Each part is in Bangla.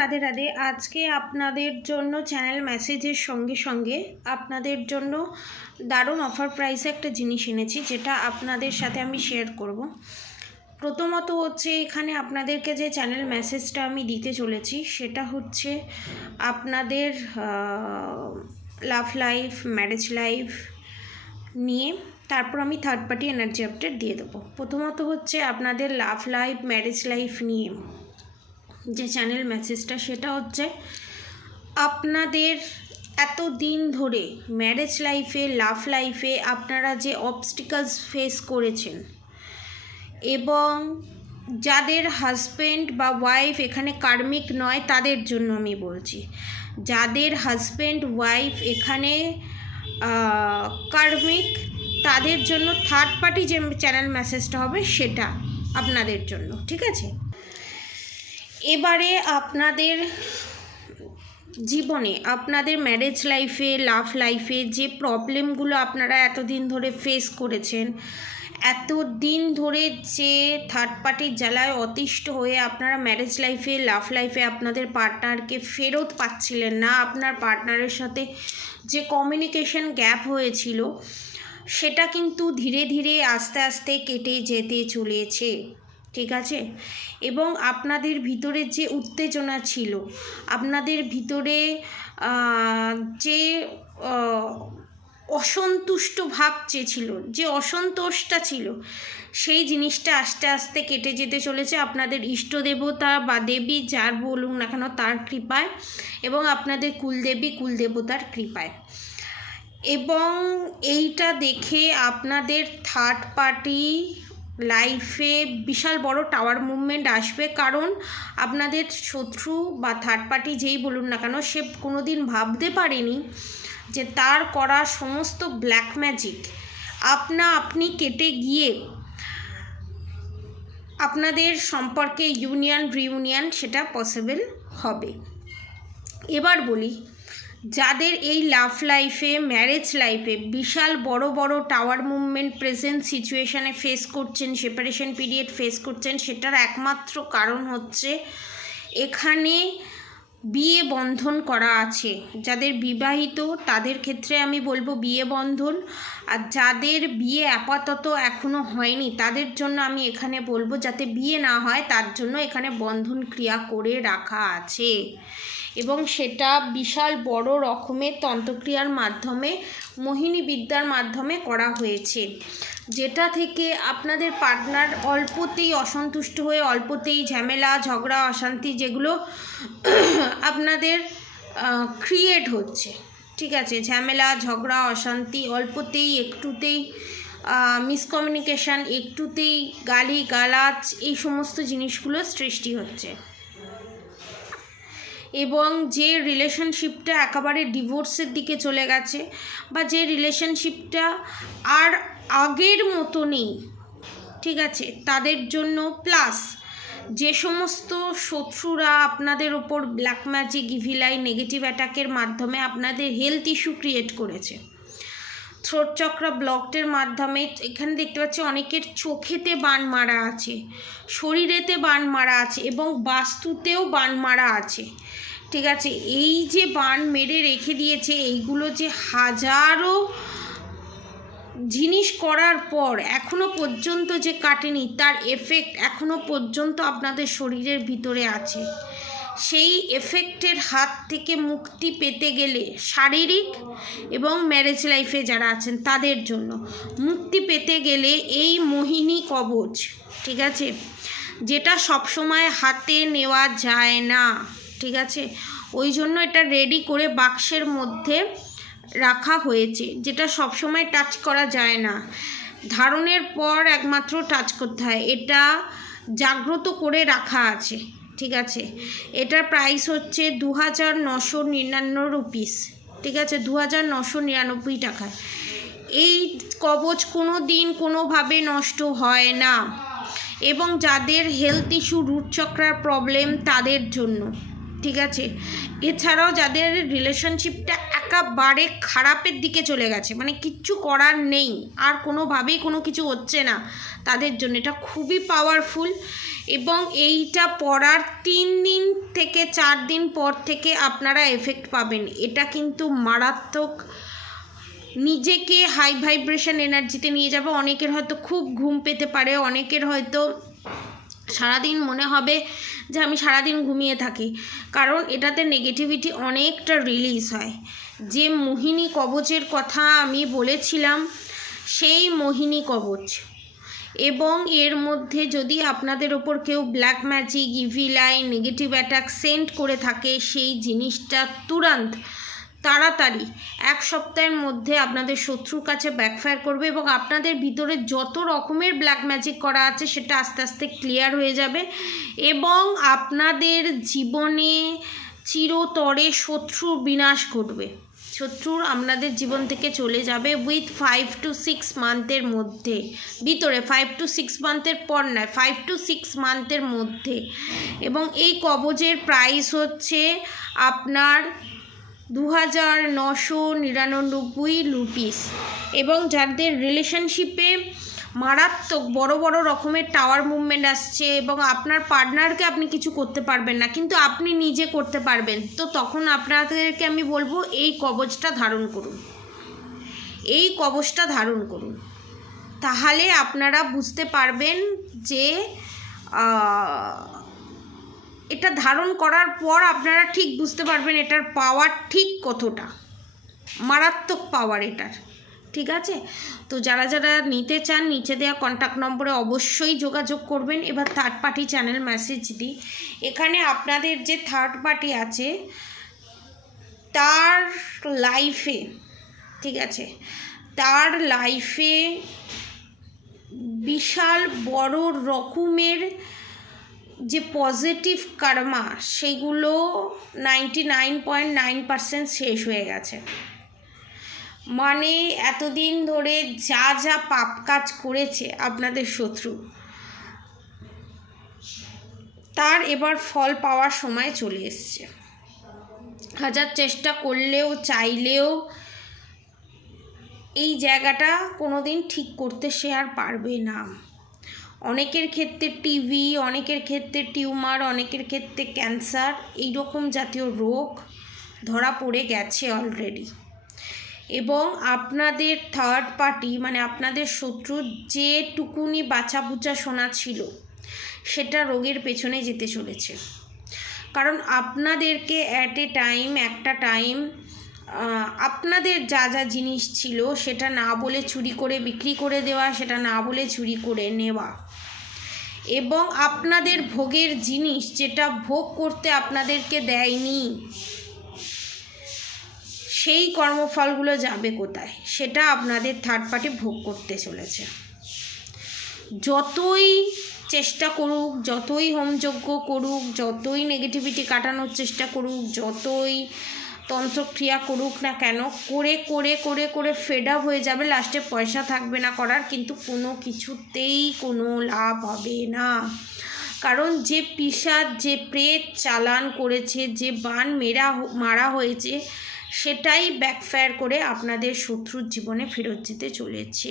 রাধে রাধে। আজকে আপনাদের জন্য চ্যানেল মেসেজের সঙ্গে সঙ্গে আপনাদের জন্য দারুণ অফার প্রাইসে একটা জিনিস এনেছি, যেটা আপনাদের সাথে আমি শেয়ার করব। প্রথমত হচ্ছে, এখানে আপনাদেরকে যে চ্যানেল মেসেজটা আমি দিতে চলেছি সেটা হচ্ছে আপনাদের লাভ লাইফ, ম্যারেজ লাইফ নিয়ে। তারপর আমি থার্ড পার্টি এনার্জি আপডেট দিয়ে দেবো। প্রথমত হচ্ছে আপনাদের লাভ লাইফ, ম্যারেজ লাইফ নিয়ে যে চ্যানেল মেসেজটা, সেটা হচ্ছে আপনাদের এত দিন ধরে ম্যারেজ লাইফে, লাভ লাইফে আপনারা যে অবস্টিকলস ফেস করেছেন, এবং যাদের হাজব্যান্ড বা ওয়াইফ এখানে কার্মিক নয় তাদের জন্য আমি বলছি, যাদের হাজব্যান্ড ওয়াইফ এখানে কার্মিক, তাদের জন্য থার্ড পার্টি যে চ্যানেল মেসেজটা হবে সেটা আপনাদের জন্য, ঠিক আছে? এবারে আপনাদের জীবনে, আপনাদের ম্যারেজ লাইফে, লাভ লাইফে যে প্রবলেমগুলো আপনারা এতদিন ধরে ফেস করেছেন, এতদিন ধরে যে থার্ড পার্টির জ্বালায় অতিষ্ঠ হয়ে আপনারা ম্যারেজ লাইফে, লাভ লাইফে আপনাদের পার্টনারকে ফেরত পাচ্ছিলেন না, আপনার পার্টনারের সাথে যে কমিউনিকেশন গ্যাপ হয়েছিল সেটা কিন্তু ধীরে ধীরে আস্তে আস্তে কেটে যেতে চলেছে, ঠিক আছে? এবং আপনাদের ভিতরে যে উত্তেজনা ছিল, আপনাদের ভিতরে যে অসন্তুষ্ট ভাব ছিল, যে অসন্তোষটা ছিল, সেই জিনিসটা আস্তে আস্তে কেটে যেতে চলেছে আপনাদের ইষ্ট দেবতা বা দেবী যার বলুন না কেন তার কৃপায়, এবং আপনাদের কুলদেবী, কুলদেবতার কৃপায়। এবং এইটা দেখে আপনাদের থার্ড পার্টি লাইফে বিশাল বড় টাওয়ার মুভমেন্ট আসবে, কারণ আপনাদের শত্রু বা থার্ড পার্টি যেই বলুন না কেন, সে কোনোদিন ভাবতে পারেনি যে তার করা সমস্ত ব্ল্যাক ম্যাজিক আপনি কেটে গিয়ে আপনাদের সম্পর্কে ইউনিয়ন, রিউনিয়ন সেটা পসিবল হবে। এবার বলি, যাদের এই লাভ লাইফে, ম্যারেজ লাইফে বিশাল বড় বড় টাওয়ার মুভমেন্ট প্রেজেন্ট সিচুয়েশানে ফেস করছেন, সেপারেশন পিরিয়ড ফেস করছেন, সেটার একমাত্র কারণ হচ্ছে এখানে বিয়ে বন্ধন করা আছে। যাদের বিবাহিত তাদের ক্ষেত্রে আমি বলবো বিয়ে বন্ধন, আর যাদের বিয়ে আপাতত এখনও হয়নি তাদের জন্য আমি এখানে বলবো যাতে বিয়ে না হয় তার জন্য এখানে বন্ধন ক্রিয়া করে রাখা আছে, এবং সেটা বিশাল বড় রকমের তন্ত্রক্রিয়ার মাধ্যমে, মোহিনী বিদ্যার মাধ্যমে করা হয়েছে, যেটা থেকে আপনাদের পার্টনার অল্পতেই অসন্তুষ্ট হয়ে, অল্পতেই ঝামেলা, ঝগড়া, অশান্তি যেগুলো আপনাদের ক্রিয়েট হচ্ছে, ঠিক আছে? ঝামেলা, ঝগড়া, অশান্তি অল্পতেই, একটুতেই মিসকমিউনিকেশান, একটুতেই গালি গালাজ, এই সমস্ত জিনিসগুলো সৃষ্টি হচ্ছে। এবং যে রিলেশনশিপটা একেবারে ডিভোর্সের দিকে চলে গেছে, বা যে রিলেশনশিপটা আর আগের মতো নেই, ঠিক আছে, তাদের জন্য, প্লাস যে সমস্ত শত্রুরা আপনাদের ওপর ব্ল্যাক ম্যাজিক, ইভিলাই, নেগেটিভ অ্যাটাকের মাধ্যমে আপনাদের হেলথ ইস্যু ক্রিয়েট করেছে, থ্রোট চক্রা ব্লকটের মাধ্যমে, এখানে দেখতে পাচ্ছি অনেকের চোখেতে বান মারা আছে, শরীরেতে বান মারা আছে, এবং বাস্তুতেও বান মারা আছে, ঠিক আছে? এই যে বান মেরে রেখে দিয়েছে, এইগুলো যে হাজারো জিনিস করার পর এখনো পর্যন্ত যে কাটেনি, তার এফেক্ট এখনো পর্যন্ত আপনাদের শরীরের ভিতরে আছে। সেই এফেক্টের হাত থেকে মুক্তি পেতে গেলে, শারীরিক এবং ম্যারেজ লাইফে যারা আছেন তাদের জন্য মুক্তি পেতে গেলে এই মোহিনী কবচ, ঠিক আছে, যেটা সবসময় হাতে নেওয়া যায় না, ঠিক আছে, ওই জন্য এটা রেডি করে বাক্সের মধ্যে রাখা হয়েছে, যেটা সবসময় টাচ করা যায় না, ধারণের পর একমাত্র টাচ করতে হয়, এটা জাগ্রত করে রাখা আছে, ঠিক আছে? এটার প্রাইস হচ্ছে 2999 রুপিস, ঠিক আছে, 2999 টাকায়। এই কবচ কোনো দিন কোনোভাবে নষ্ট হয় না, এবং যাদের হেলথ ইস্যু, রুট চক্রার প্রবলেম তাদের জন্য, ঠিক আছে। এছাড়াও যাদের রিলেশনশিপটা একেবারে খারাপের দিকে চলে গেছে, মানে কিচ্ছু করার নেই, আর কোনোভাবেই কোনো কিছু হচ্ছে না, তাদের জন্য এটা খুবই পাওয়ারফুল। এবং এইটা পড়ার 3 দিন থেকে 4 দিন পর থেকে আপনারা এফেক্ট পাবেন। এটা কিন্তু মারাত্মক, নিজেকে হাই ভাইব্রেশন এনার্জিতে নিয়ে যাবে। অনেকের হয়তো খুব ঘুম পেতে পারে, অনেকের হয়তো সারাদিন মনে হবে যে আমি সারাদিন ঘুমিয়ে থাকি, কারণ এটাতে নেগেটিভিটি অনেকটা রিলিজ হয়। যে মোহিনী কবচের কথা আমি বলেছিলাম, সেই মোহিনী কবচ, এবং এর মধ্যে যদি আপনাদের ওপর কেউ black magic, evil I, negative attack send করে থাকে, সেই জিনিসটা তুরন্ত তাড়াতাড়ি 1 সপ্তাহের মধ্যে আপনাদের শত্রুর কাছে ব্যাকফায়ার করবে, এবং আপনাদের ভিতরে যত রকমের ব্ল্যাক ম্যাজিক করা আছে সেটা আস্তে আস্তে ক্লিয়ার হয়ে যাবে, এবং আপনাদের জীবনে চিরতরে শত্রুর বিনাশ ঘটবে। শত্রুর আপনাদের জীবন থেকে চলে যাবে উইথ 5 to 6 মান্থের মধ্যে, ভিতরে 5 to 6 মান্থের পর নয়, 5 to 6 মান্থের মধ্যে। এবং এই কবজের প্রাইস হচ্ছে আপনার 2999 রুপিস। এবং যাদের রিলেশনশিপে মারাত্মক বড় বড় রকমের টাওয়ার মুভমেন্ট আসছে, এবং আপনার পার্টনারকে আপনি কিছু করতে পারবেন না, কিন্তু আপনি নিজে করতে পারবেন, তো তখন আপনাদেরকে আমি বলবো এই কবচটা ধারণ করুন, এই কবচটা ধারণ করুন। তাহলে আপনারা বুঝতে পারবেন যে এটা ধারণ করার পর আপনারা ঠিক বুঝতে পারবেন এটার পাওয়ার ঠিক কতটা, মারাত্মক পাওয়ার এটার। ঠিক আছে, তো যারা যারা নিতে চান নিচে দেওয়া কন্ট্যাক্ট নম্বরে অবশ্যই যোগাযোগ করবেন। এবার থার্ড পার্টি চ্যানেল মেসেজ দিই। এখানে আপনাদের যে থার্ড পার্টি আছে তার লাইফে, ঠিক আছে, তার লাইফে বিশাল বড় রকমের যে পজিটিভ কর্মা সেগুলো 99.9% শেষ হয়ে গেছে। মানে এতদিন ধরে যা যা পাপ কাজ করেছে আপনাদের শত্রু, তার এবার ফল পাওয়ার সময় চলে এসছে। হাজার চেষ্টা করলেও চাইলেও এই জায়গাটা কোনো দিন ঠিক করতে সে আর পারবে না। অনেকের ক্ষেত্রে টিবি, অনেকের ক্ষেত্রে টিউমার, অনেকের ক্ষেত্রে ক্যান্সার, এই রকম জাতীয় রোগ ধরা পড়ে গেছে অলরেডি। এবং আপনাদের থার্ড পার্টি মানে আপনাদের শত্রুর যেটুকুনি বাছা বুচা শোনা ছিল সেটা রোগের পেছনে যেতে চলেছে। কারণ আপনাদেরকে অ্যাট এ টাইম, একটা টাইম আপনাদের যা যা জিনিস ছিল সেটা না বলে চুরি করে বিক্রি করে দেওয়া, সেটা না বলে চুরি করে নেওয়া, এবং আপনাদের ভোগের জিনিস যেটা ভোগ করতে আপনাদেরকে দেয়নি, সেই কর্মফলগুলো যাবে কোথায় সেটা আপনাদের থার্ড পার্টি ভোগ করতে চলেছে। যতই চেষ্টা করুক, যতই হোমযজ্ঞ করুক, যতই নেগেটিভিটি কাটানোর চেষ্টা করুক, যতই তন্ত্রক্রিয়া করুক না কেন, করে করে করে করে ফেড আপ হয়ে যাবে, লাস্টে পয়সা থাকবে না করার, কিন্তু কোনো কিছুতেই কোনো লাভ হবে না। কারণ যে পিশাচ, যে প্রেত চালান করেছে, যে বান মারা হয়েছে, সেটাই ব্যাকফায়ার করে আপনাদের শত্রুর জীবনে ফেরত যেতে চলেছে।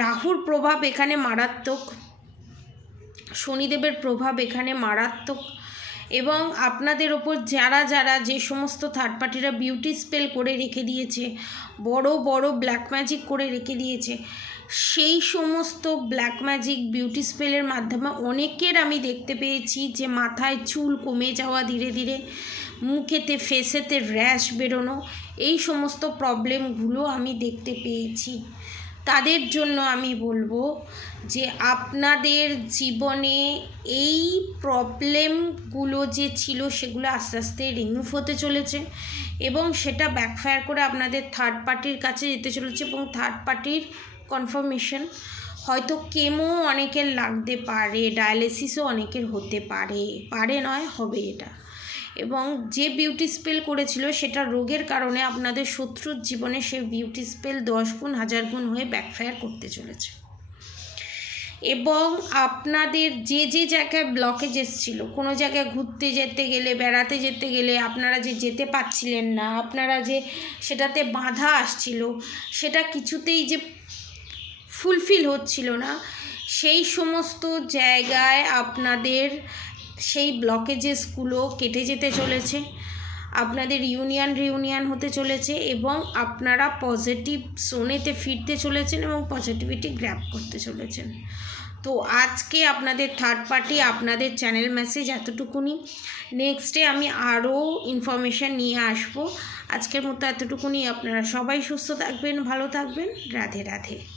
রাহুর প্রভাব এখানে মারাত্মক, শনিদেবের প্রভাব এখানে মারাত্মক, এবং আপনাদের ওপর যারা যারা যে সমস্ত থার্ড পার্টিরা বিউটি স্পেল করে রেখে দিয়েছে, বড় বড় ব্ল্যাক ম্যাজিক করে রেখে দিয়েছে, সেই সমস্ত ব্ল্যাক ম্যাজিক বিউটি স্পেলের মাধ্যমে অনেকের আমি দেখতে পেয়েছি যে মাথায় চুল কমে যাওয়া, ধীরে ধীরে মুখেতে ফেসেতে র্যাশ বেরোনো, এই সমস্ত প্রবলেমগুলো আমি দেখতে পেয়েছি। তাদের জন্য আমি বলবো যে আপনাদের জীবনে এই প্রবলেমগুলো যে ছিল সেগুলো আস্তে আস্তে রিমুভ হতে চলেছে, এবং সেটা ব্যাকফায়ার করে আপনাদের থার্ড পার্টির কাছে যেতে চলেছে। এবং থার্ড পার্টির কনফার্মেশন হয়তো কেমো অনেকের লাগতে পারে, ডায়ালিসিসও অনেকের হতে পারে নয়, হবে এটা। এবং যে বিউটি স্পেল করেছিল সেটা রোগের কারণে আপনাদের শত্রুর জীবনে সেই বিউটি স্পেল 10 গুণ 1000 গুণ হয়ে ব্যাকফায়ার করতে চলেছে। এবং আপনাদের যে যে জায়গায় ব্লকেজ এসেছিলো, কোনো জায়গায় ঘুরতে যেতে গেলে, বেড়াতে যেতে গেলে আপনারা যে যেতে পারছিলেন না, আপনারা যে সেটাতে বাধা আসছিল, সেটা কিছুতেই যে ফুলফিল হচ্ছিল না, সেই সমস্ত জায়গায় আপনাদের সেই ব্লকেজেসগুলো কেটে যেতে চলেছে। আপনাদের রিউনিয়ন হতে চলেছে এবং আপনারা পজিটিভ জোনেতে ফিরতে চলেছেন এবং পজিটিভিটি গ্র্যাব করতে চলেছেন। তো আজকে আপনাদের থার্ড পার্টি আপনাদের চ্যানেল মেসেজ এতটুকুনি। নেক্সটে আমি আরও ইনফরমেশান নিয়ে আসবো। আজকের মতো এতটুকুনি। আপনারা সবাই সুস্থ থাকবেন, ভালো থাকবেন। রাধে রাধে।